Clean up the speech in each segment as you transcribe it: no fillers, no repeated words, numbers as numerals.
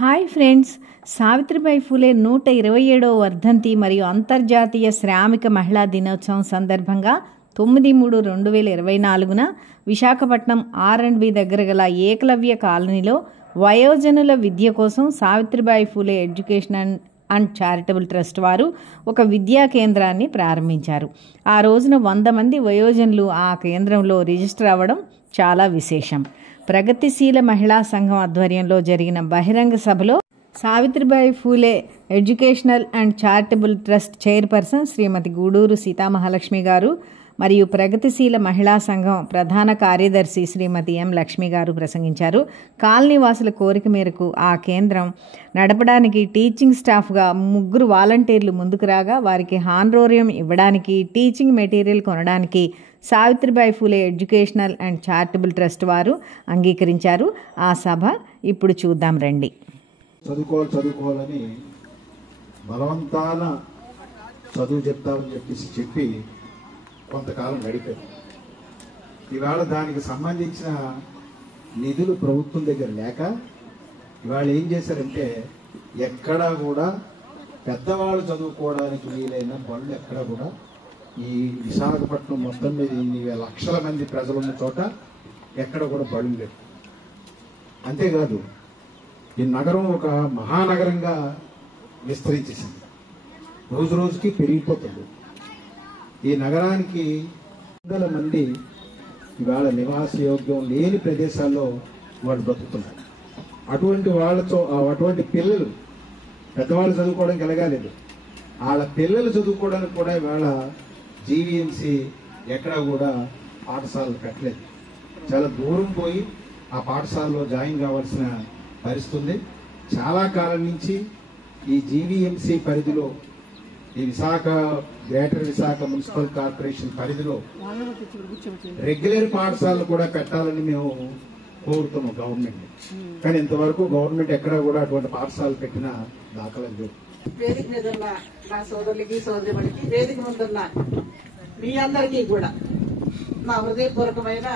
Hi friends, Savitribai Phule 127వ వర్ధంతి మరియు అంతర్జాతీయ శ్రామిక మహిళా దినోత్సవం సందర్భంగా 9/3/2024న విశాఖపట్నం R&B దగ్గర గల ఏకలవ్య కాలనీలో వయోజనుల విద్య కోసం Savitribai Phule education and charitable trust వారు ఒక విద్యా కేంద్రాన్ని ప్రారంభించారు. ఆ రోజున 100 మంది వయోజనులు ఆ కేంద్రంలో రిజిస్టర్ అవ్వడం చాలా విశేషం. ప్రగతిశీల మహిళా సంఘం ఆధ్వర్యంలో జరిగిన బహిరంగ సభలో Savitribai Phule educational and charitable trust chairperson Shrimati Guduru Seethamahalakshmi garu మరియు ప్రగతిశీల మహిళా సంఘం ప్రధాన కార్యదర్శి శ్రీమతి ఎం లక్ష్మి గారు ప్రసంగించారు. కాలనీ వాసుల కోరిక మేరకు ఆ కేంద్రం నడపడానికి టీచింగ్ స్టాఫ్గా 3 వాలంటీర్లు ముందుకు రాగా వారికి హానరోరియం ఇవ్వడానికి, టీచింగ్ మెటీరియల్ కొనడానికి Savitribai Phule educational and charitable trust వారు అంగీకరించారు. ఆ సభ ఇప్పుడు చూద్దాం రండి. చదువుకోవాలని బలవంతాన చదువు చెప్తామని చెప్పి కొంతకాలం గడిపారు. ఇవాళ దానికి సంబంధించిన నిధులు ప్రభుత్వం దగ్గర లేక ఇవాళ ఏం చేశారంటే ఎక్కడా కూడా పెద్దవాళ్ళు చదువుకోవడానికి వీలైన బళ్ళు ఎక్కడా కూడా ఈ విశాఖపట్నం మొత్తం మీద ఇన్ని లక్షల మంది ప్రజలున్న చోట ఎక్కడ కూడా బళ్ళు లేవు. అంతేకాదు ఈ నగరం ఒక మహానగరంగా విస్తరించేసింది, రోజు రోజుకి పెరిగిపోతుంది. ఈ నగరానికి వందల మంది ఇవాళ నివాసయోగ్యం లేని ప్రదేశాల్లో వాళ్ళు బతుకుతున్నారు. అటువంటి పిల్లలు పెద్దవాళ్ళు చదువుకోవడానికి ఎలగాలేదు, వాళ్ళ పిల్లలు చదువుకోవడానికి కూడా ఇవాళ జీవీఎంసీ ఎక్కడా కూడా పాఠశాలలు కట్టలేదు. చాలా దూరం పోయి ఆ పాఠశాలలో జాయిన్ కావాల్సిన పరిస్థితి. చాలా కాలం నుంచి ఈ జీవీఎంసీ పరిధిలో ఈ గ్రేటర్ విశాఖ మున్సిపల్ కార్పొరేషన్ పరిధిలో రెగ్యులర్ పాఠశాలలు కూడా పెట్టాలని మేము కోరుతున్నాం గవర్నమెంట్. కానీ ఇంతవరకు గవర్నమెంట్ ఎక్కడా కూడా అటువంటి పాఠశాలలు పెట్టిన దాఖలు లేవు. వేదిక మీద ఉన్న నా సోదరులకి సోదరిమణికి, వేదిక ముందున్న మీ అందరికీ కూడా నా హృదయపూర్వకమైన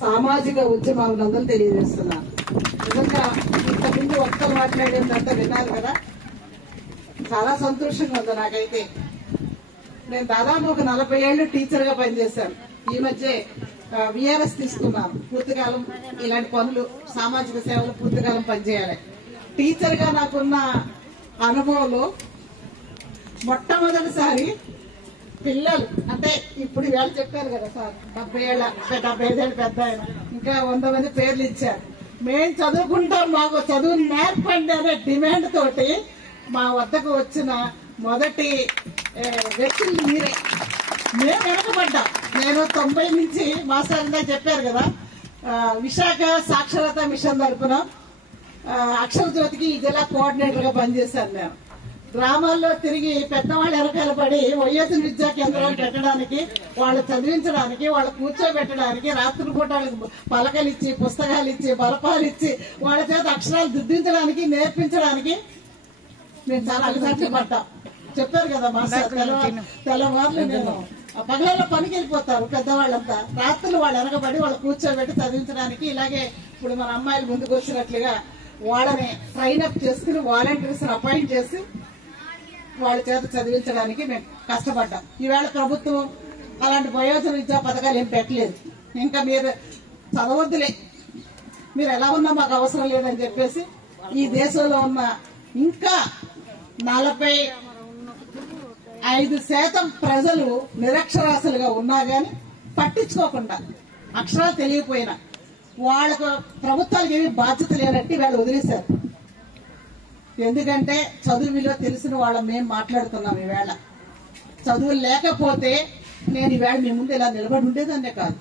సామాజిక ఉద్యమాలందరూ తెలియజేస్తున్నాను. నిజంగా ఇంతకుముందు ఒక్కరు మాట్లాడేదంతా విన్నారు కదా, చాలా సంతోషంగా ఉంది నాకైతే. నేను దాదాపు ఒక 40 ఏళ్లు టీచర్ గా పనిచేశాను. ఈ మధ్య విఆర్ఎస్ తీసుకున్నాను. పూర్తికాలం ఇలాంటి పనులు, సామాజిక సేవలు పూర్తికాలం పనిచేయాలి. టీచర్ గా నాకున్న అనుభవంలో మొట్టమొదటిసారి పిల్లలు అంటే ఇప్పుడు వేళ చెప్పారు కదా సార్, 75 ఏళ్ళు పెద్ద ఆయన, ఇంకా 100 మంది పేర్లు ఇచ్చారు. మేము చదువుకుంటాం, మాకు చదువు నేర్పండి అనే డిమాండ్ తోటి మా వద్దకు వచ్చిన మొదటి వ్యక్తులు మీరే. మేము వెనకబడ్డాం. నేను 90 నుంచి మాస్టర్ ఇందా చెప్పారు కదా, విశాఖ సాక్షరతా మిషన్ తరపున అక్షర జ్యోతికి ఈ జిల్లా కోఆర్డినేటర్ గా పనిచేశాను. నేను గ్రామాల్లో తిరిగి పెద్దవాళ్ళు వెనకాల పడి వయోజన విద్యా కేంద్రాలు పెట్టడానికి, వాళ్ళు చదివించడానికి, వాళ్ళు కూర్చోబెట్టడానికి, రాత్రి పూట పలకలు ఇచ్చి, పుస్తకాలు ఇచ్చి, బలపాలు ఇచ్చి, వాళ్ళ చేత అక్షరాలు దిద్దించడానికి, నేర్పించడానికి నేను చాలా అలసట్లు పడ్డా. చెప్పారు కదా మాస్టర్, తెల్లవారులు నేను పగలలో పనికి వెళ్ళిపోతారు పెద్దవాళ్ళంతా, రాత్రులు వాళ్ళు వెనకబడి వాళ్ళు కూర్చోబెట్టి చదివించడానికి, ఇలాగే ఇప్పుడు మన అమ్మాయిలు ముందుకు వచ్చినట్లుగా వాళ్ళని ట్రైన్ అప్ చేసుకుని వాలంటీర్స్ అపాయింట్ చేసి వాళ్ళ చేత చదివించడానికి మేము కష్టపడ్డాం. ఈవేళ ప్రభుత్వం అలాంటి వయోజన విద్యా పథకాలు ఏం పెట్టలేదు. ఇంకా మీరు చదవద్దులే, మీరు ఎలా ఉన్నా మాకు అవసరం లేదని చెప్పేసి ఈ దేశంలో ఉన్న ఇంకా 45% ప్రజలు నిరక్షరాస్యులుగా ఉన్నా గాని పట్టించుకోకుండా, అక్షరాలు తెలియకపోయినా వాళ్ళకు ప్రభుత్వాలకు ఏమి బాధ్యత లేనట్టు వీళ్ళు వదిలేశారు. ఎందుకంటే చదువు విలువ తెలిసిన వాళ్ళం మేము మాట్లాడుతున్నాం. ఈవేళ చదువు లేకపోతే నేను ఈవేళ మీ ముందు ఇలా నిలబడి ఉండేదాన్నే కాదు,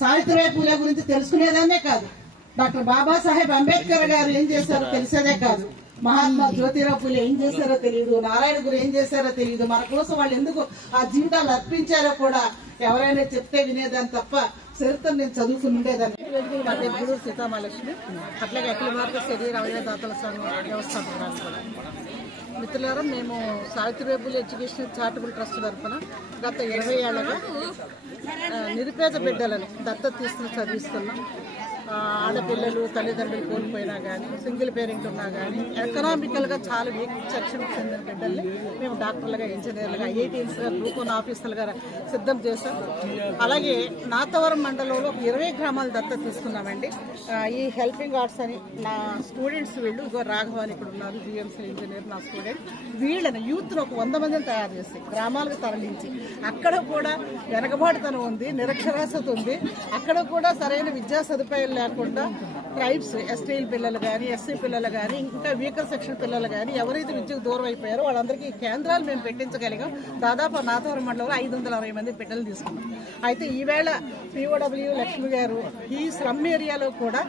సావిత్రిబాయి ఫూలే గురించి తెలుసుకునేదాన్నే కాదు, డాక్టర్ బాబాసాహెబ్ అంబేద్కర్ గారు ఏం చేశారో తెలిసేదే కాదు, మహాత్మా జ్యోతిరావు ఫూలే ఏం చేశారో తెలియదు, నారాయణ గురు ఏం చేశారో తెలియదు, మన కోసం వాళ్ళు ఎందుకు ఆ జీవితాలు అర్పించారో కూడా ఎవరైనా చెప్తే వినేదాన్ని తప్ప చరిత్ర నేను చదువుకుని ఉండేదాన్ని. గూడూరు సీతామహాలక్ష్మి, అట్లాగే అఖిల భారత శరీర అవయవదాతల సంఘం వ్యవస్థాపకురాలు కూడా. మిత్రులారా, మేము Savitribai Phule education charitable trust తరఫున గత 20 ఏళ్లుగా నిరుపేద బిడ్డలని దత్తత తీసుకుని చదివిస్తున్నాం. ఆడపిల్లలు తల్లిదండ్రులు కోల్పోయినా కానీ, సింగిల్ పేరెంట్ ఉన్నా కానీ, ఎకనామికల్గా చాలా వీక్ సెక్షన్కి చెందిన బిడ్డల్ని మేము డాక్టర్లుగా, ఇంజనీర్లుగా, ఐఐటీఎల్స్గా, గ్రూప్ 1 ఆఫీసర్లుగా సిద్ధం చేశాం. అలాగే నాతవరం మండలంలో 20 గ్రామాలు దత్తత తీసుకున్నామండి. ఈ హెల్పింగ్ ఆర్ట్స్ అని నా స్టూడెంట్స్ వీళ్ళు, ఇగో రాఘవ అని ఇక్కడ ఉన్నారు, జిఎంసీ ఇంజనీర్ నా స్టూడెంట్, వీళ్ళని యూత్ను ఒక 100 మందిని తయారు చేసి గ్రామాలకు తరలించి అక్కడ కూడా వెనకబాటుతనం ఉంది, నిరక్షరాస్యత ఉంది, అక్కడ కూడా సరైన విద్యా సదుపాయాలు లేకుండా ట్రైబ్స్, ఎస్టీల పిల్లలు కానీ, ఎస్సీ పిల్లలు కానీ, ఇంకా వీకర్ సెక్షన్ పిల్లలు కానీ ఎవరైతే విద్యకు దూరం అయిపోయారో వాళ్ళందరికీ కేంద్రాలు మేము పెట్టించగలిగాం. దాదాపు నాతవరం మండలంలో 560 మంది బిడ్డలు తీసుకున్నాం. అయితే ఈవేళ POW లక్ష్మి గారు ఈ స్లమ్ ఏరియాలో కూడా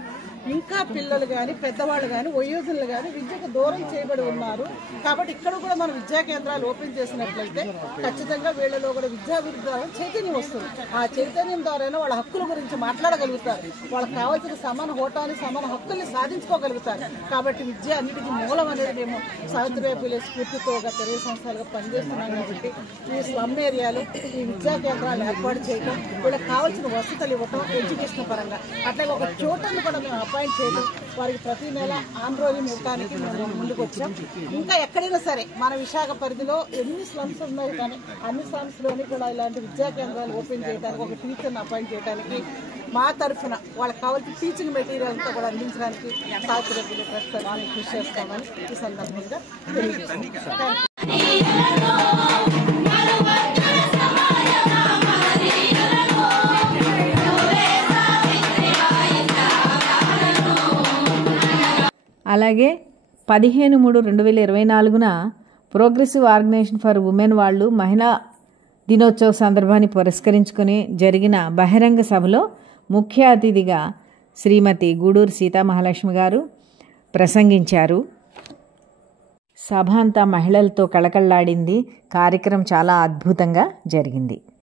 ఇంకా పిల్లలు కానీ, పెద్దవాళ్ళు కానీ, వయోజనులు కానీ విద్యకు దూరం చేయబడి ఉన్నారు. కాబట్టి ఇక్కడ కూడా మనం విద్యా కేంద్రాలు ఓపెన్ చేసినట్లయితే ఖచ్చితంగా వీళ్ళలో కూడా విద్యాభివృద్ధి ద్వారా చైతన్యం వస్తుంది. ఆ చైతన్యం ద్వారానే వాళ్ళ హక్కుల గురించి మాట్లాడగలుగుతారు, వాళ్ళకి కావాల్సిన సమాన హోటాని, సమాన హక్కుల్ని సాధించుకోగలుగుతారు. కాబట్టి విద్య అన్నిటికీ మూలం అనేది మేము సావిత్రిబాయి పూలే స్ఫూర్తితో గత 20 సంవత్సరాలుగా పనిచేస్తున్నాం. కాబట్టి ఈ స్లమ్ ఏరియాలో ఈ విద్యా కేంద్రాలు ఏర్పాటు చేయడం, వీళ్ళకి కావాల్సిన వసతులు ఇవ్వటం, ఎడ్యుకేషన్ పరంగా అట్లాగే ఒక చోటను కూడా మేము అపాయింట్ చేయడం, వారికి ప్రతి నెల ఆంధ్రోజం ఇవ్వడానికి మేము ముందుకు వచ్చాం. ఇంకా ఎక్కడైనా సరే మన విశాఖ పరిధిలో ఎన్ని స్లమ్స్ ఉన్నాయి కానీ అన్ని స్లమ్స్లోని కూడా ఇలాంటి విద్యా కేంద్రాలు ఓపెన్ చేయడానికి, ఒక టీచర్ని అపాయింట్ చేయడానికి మా తరఫున వాళ్ళకి కావాల్సిన టీచింగ్ మెటీరియల్ అంతా కూడా అందించడానికి సావిత్రిబాయి ట్రస్ట్ కృషి చేస్తామని ఈ సందర్భంగా తెలియజేస్తాం. అలాగే 15/3/2024 ప్రోగ్రెసివ్ ఆర్గనైజేషన్ ఫర్ ఉమెన్ వాళ్ళు మహిళా దినోత్సవ సందర్భాన్ని పురస్కరించుకొని జరిగిన బహిరంగ సభలో ముఖ్య అతిథిగా శ్రీమతి గూడూరు సీతామహాలక్ష్మి గారు ప్రసంగించారు. సభ అంతా మహిళలతో కళకళలాడింది. కార్యక్రమం చాలా అద్భుతంగా జరిగింది.